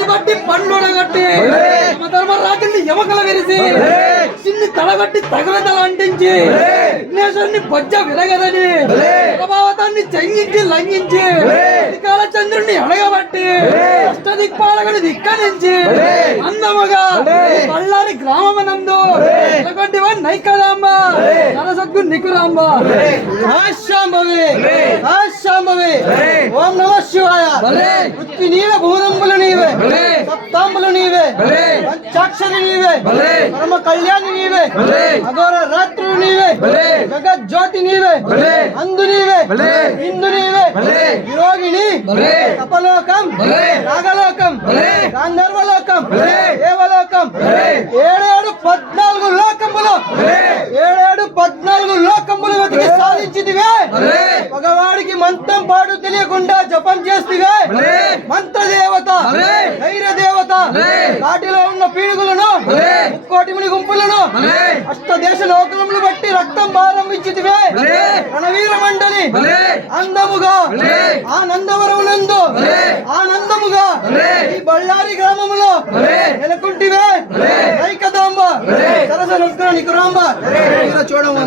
పన్ను బట్టి పండ్లుడగట్టి ధర్మరాజుని ఎమకల విరిసి చిన్ని తలగట్టి తగల తల అంటించి విఘ్నేశ్వరుని బొజ్జ విరగదని ప్రభావతాన్ని చెంగించి లంఘించి శ్రీకాళ చంద్రుని అడగబట్టి అష్టదిక్పాలకుని ధిక్కరించి అందముగా బళ్ళారి గ్రామమనందు నిలకొంటివన్ నైకదాంబ సరసద్గు నికురాంబ శాంభవి శాంభవి ఓం నమ శివాయ పృథ్వీ నీవే భూదంబులు నీవే సప్తాంబులు నీవే పంచాక్షరి నీవే పరమ కళ్యాణి నీవే అఘోర రాత్రులు నీవే జగజ్యోతి నీవే అందు నీవే ఇందు నీవే విరోగిణి తపలోకం నాగలోకం గాంధర్వలోకం దేవలోకం 14 లోకములు 14 లోకములు వెతికి సాధించితివే మగవాడికి మంత్రం పాడు తెలియకుండా జపం చేస్తివే మంత్ర దేవత ధైర్య దేవత కాటిలో ఉన్న పీడుగులను ముక్కోటి ముని గుంపులను అష్టదేశ లోకములు బట్టి రక్తం ప్రారంభించితివే రణవీర మండలి అందముగా ఆనందవరమునందు ఆనందముగా ఈ బళ్ళారి గ్రామములో నెలకొంటివే ఐకదాంబ సరస నికురాంబ చూడము